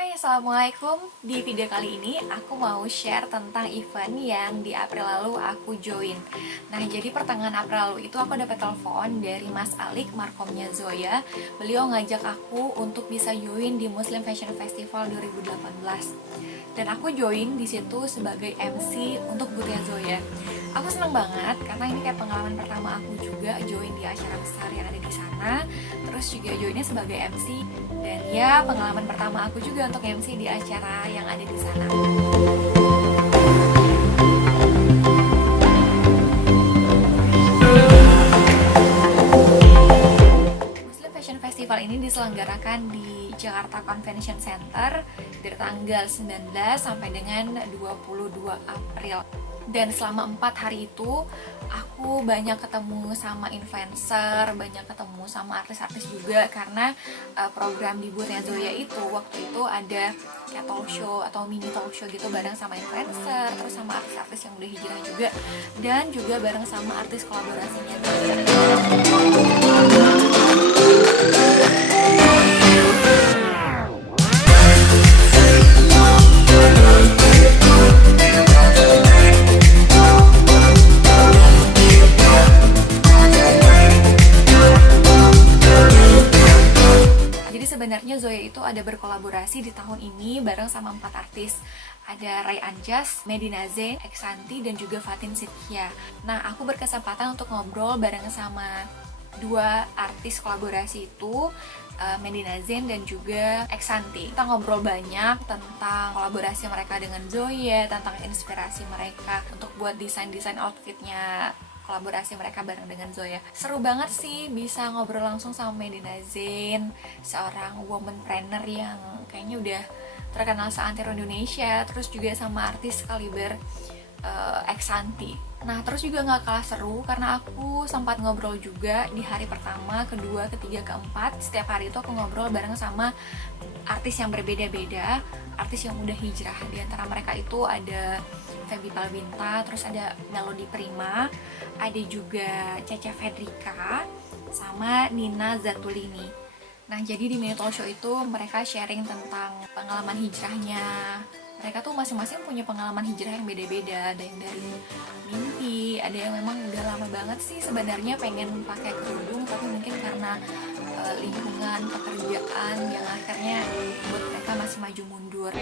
Hai, Assalamualaikum. Di video kali ini aku mau share tentang event yang di April lalu aku join. Nah, jadi pertengahan April lalu itu aku dapat telepon dari Mas Alik, markomnya Zoya. Beliau ngajak aku untuk bisa join di Muslim Fashion Festival 2018. Dan aku join di situ sebagai MC untuk Butia Zoya. Aku senang banget karena ini kayak pengalaman pertama aku juga join di acara besar yang ada di sana. Terus juga joinnya sebagai MC, dan ya pengalaman pertama aku juga untuk MC di acara yang ada di sana. Muslim Fashion Festival ini diselenggarakan di Jakarta Convention Center dari tanggal 19 sampai dengan 22 April. Dan selama 4 hari itu aku banyak ketemu sama influencer, banyak ketemu sama artis-artis juga, karena program di boothnya Zoya itu waktu itu ada kayak talk show atau mini talk show gitu bareng sama influencer, terus sama artis-artis yang udah hijrah juga, dan juga bareng sama artis kolaborasinya Zoya. Sebenarnya Zoya itu ada berkolaborasi di tahun ini bareng sama 4 artis. Ada Ray Anjas, Medina Zain, Eksanti, dan juga Fatin Sidkia. Nah, aku berkesempatan untuk ngobrol bareng sama 2 artis kolaborasi itu, Medina Zain dan juga Eksanti. Kita ngobrol banyak tentang kolaborasi mereka dengan Zoya, tentang inspirasi mereka untuk buat desain-desain outfitnya, kolaborasi mereka bareng dengan Zoya. Seru banget sih bisa ngobrol langsung sama Medina Zain, seorang womanpreneur yang kayaknya udah terkenal seantero Indonesia, terus juga sama artis kaliber Eksanti. Nah, terus juga gak kalah seru karena aku sempat ngobrol juga di hari pertama, kedua, ketiga, keempat. Setiap hari itu aku ngobrol bareng sama artis yang berbeda-beda, artis yang udah hijrah. Di antara mereka itu ada Feby Palbinta, terus ada Melody Prima, ada juga Caca Fedrika, sama Nina Zatulini. Nah, jadi di mini talk show itu mereka sharing tentang pengalaman hijrahnya. Mereka tuh masing-masing punya pengalaman hijrah yang beda-beda. Ada yang dari mimpi, ada yang memang udah lama banget sih sebenarnya pengen pakai kerudung, tapi mungkin karena lingkungan pekerjaan yang akhirnya buat mereka masih maju mundur.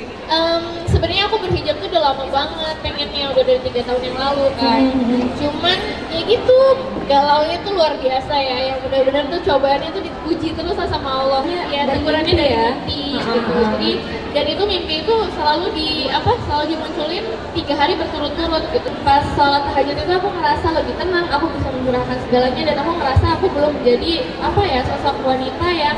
Sebenarnya aku berhijab tuh udah lama banget, pengennya udah dari 3 tahun yang lalu kan. Cuman ya gitu, galaunya tuh luar biasa ya, yang benar-benar tuh cobaannya tuh dipuji terus sama Allah. Ya tegurannya dari mimpi gitu. Jadi dan itu mimpi itu selalu dimunculin 3 hari berturut-turut gitu. Pas sholat tahajud itu aku ngerasa lebih tenang, aku bisa menggerakkan segalanya, dan aku ngerasa aku belum menjadi sosok wanita yang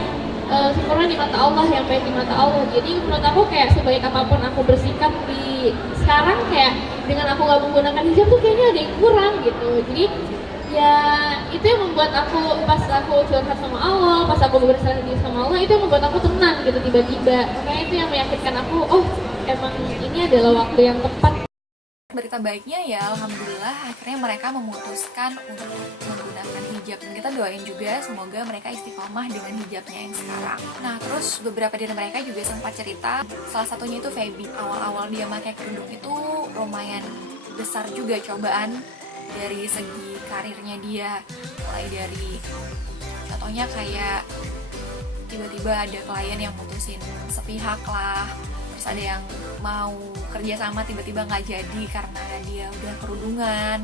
sempurna di mata Allah, yang baik di mata Allah. Jadi menurut aku kayak sebaik apapun aku bersikap di sekarang, kayak dengan aku gak menggunakan hijab tuh kayaknya ada yang kurang gitu. Jadi ya itu yang membuat aku, pas aku curhat sama Allah, pas aku bersama diri sama Allah, itu yang membuat aku tenang gitu tiba-tiba. Makanya itu yang meyakinkan aku, oh emang ini adalah waktu yang tepat. Berita baiknya ya, alhamdulillah akhirnya mereka memutuskan untuk menggunakan hijab, dan kita doain juga semoga mereka istiqomah dengan hijabnya yang sekarang. Nah, terus beberapa dari mereka juga sempat cerita, salah satunya itu Feby. Awal-awal dia pakai kerudung itu lumayan besar juga cobaan dari segi karirnya dia, mulai dari contohnya kayak tiba-tiba ada klien yang mutusin sepihak lah, terus ada yang mau kerja sama tiba-tiba nggak jadi karena dia udah kerudungan,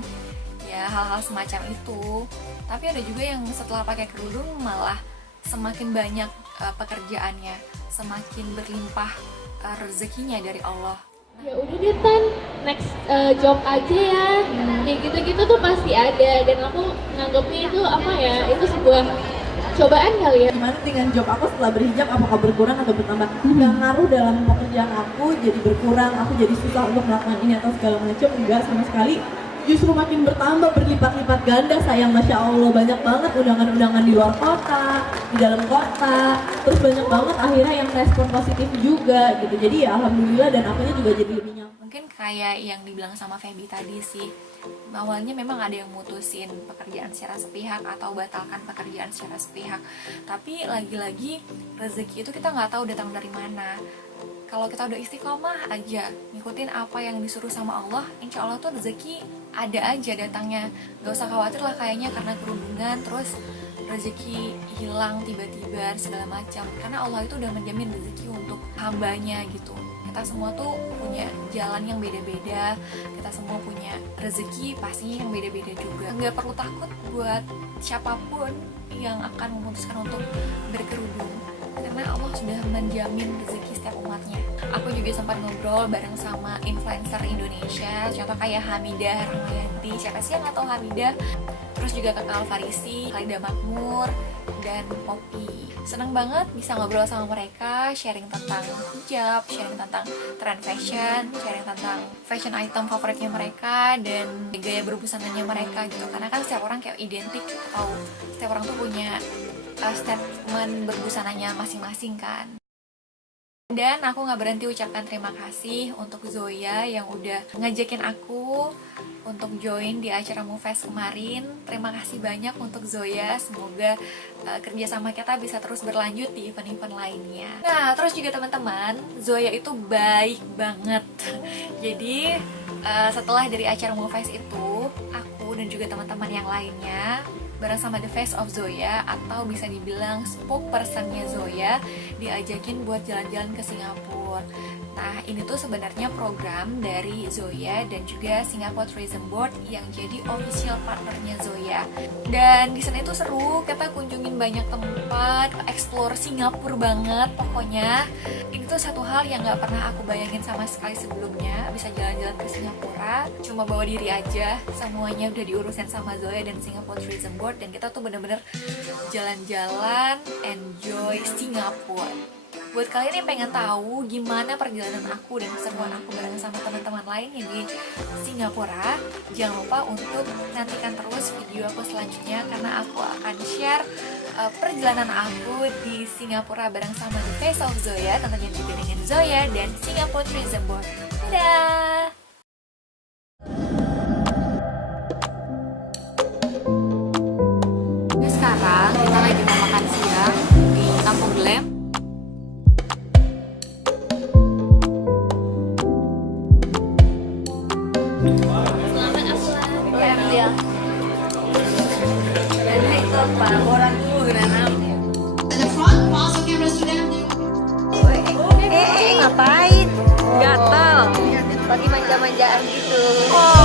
ya hal-hal semacam itu. Tapi ada juga yang setelah pakai kerudung malah semakin banyak pekerjaannya, semakin berlimpah rezekinya dari Allah. Ya udah deh Tan, next job aja ya. Kayak gitu-gitu tuh pasti ada, dan aku nganggapnya itu itu sebuah cobaan kali ya. Gimana dengan job aku setelah berhijab, apakah berkurang atau bertambah? Nggak ngaruh dalam pekerjaan aku jadi berkurang, aku jadi susah untuk melakukan ini atau segala macam, enggak sama sekali. Justru makin bertambah berlipat-lipat ganda, sayang, Masya Allah. Banyak banget undangan-undangan di luar kota, di dalam kota, terus banyak banget akhirnya yang respon positif juga gitu. Jadi ya alhamdulillah, dan akunya juga jadi lebih nyaman. Mungkin kayak yang dibilang sama Feby tadi sih, awalnya memang ada yang mutusin pekerjaan secara sepihak atau batalkan pekerjaan secara sepihak, tapi lagi-lagi rezeki itu kita nggak tahu datang dari mana. kalau kita udah istiqomah aja ngikutin apa yang disuruh sama Allah, insya Allah tuh rezeki ada aja datangnya. Gak usah khawatir lah kayaknya karena kerundungan terus rezeki hilang tiba-tiba segala macam, karena Allah itu udah menjamin rezeki untuk hambanya gitu. Kita semua tuh punya jalan yang beda-beda, kita semua punya rezeki pastinya yang beda-beda juga. Nggak perlu takut buat siapapun yang akan memutuskan untuk berkerudung, karena Allah sudah menjamin rezeki setiap umatnya. Aku juga sempat ngobrol bareng sama influencer Indonesia, contoh kayak Hamidah Rahmayanti, siapa sih yang nggak tahu Hamidah? Terus juga Kakak Alfarisi, Khalida Makmur, dan Poppy. Seneng banget bisa ngobrol sama mereka, sharing tentang hijab, sharing tentang trend fashion, sharing tentang fashion item favoritnya mereka, dan gaya berbusananya mereka gitu. Karena kan setiap orang kayak identik, atau setiap orang tuh punya statement berbusananya masing-masing kan. Dan aku gak berhenti ucapkan terima kasih untuk Zoya yang udah ngajakin aku untuk join di acara MUFES kemarin. Terima kasih banyak untuk Zoya, semoga kerjasama kita bisa terus berlanjut di event-event lainnya. Nah, terus juga teman-teman, Zoya itu baik banget. Jadi setelah dari acara MUFES itu, aku dan juga teman-teman yang lainnya bareng sama The Face of Zoya, atau bisa dibilang spokesperson-nya Zoya, diajakin buat jalan-jalan ke Singapura. Nah, ini tuh sebenarnya program dari Zoya dan juga Singapore Tourism Board yang jadi official partnernya Zoya. Dan di sana itu seru, kita kunjungin banyak tempat, explore Singapura banget pokoknya. Ini tuh satu hal yang gak pernah aku bayangin sama sekali sebelumnya, bisa jalan-jalan ke Singapura, cuma bawa diri aja, semuanya udah diurusin sama Zoya dan Singapore Tourism Board, dan kita tuh bener-bener jalan-jalan, enjoy Singapura. Buat kalian yang pengen tahu gimana perjalanan aku dan keseruan aku bareng sama teman-teman lain yang di Singapura, jangan lupa untuk nantikan terus video aku selanjutnya, karena aku akan share perjalanan aku di Singapura bareng sama The Face of Zoya, tentunya juga dengan Zoya dan Singapore Tourism Board. Dadah! Sekarang kita lagi mau makan siang di Kampung Glam. Selamat aslan. Ya, dia. Dan itu apa? Orang dulu genanam. Ngapain? Gatal. Lagi manja-manjaan gitu. Oh,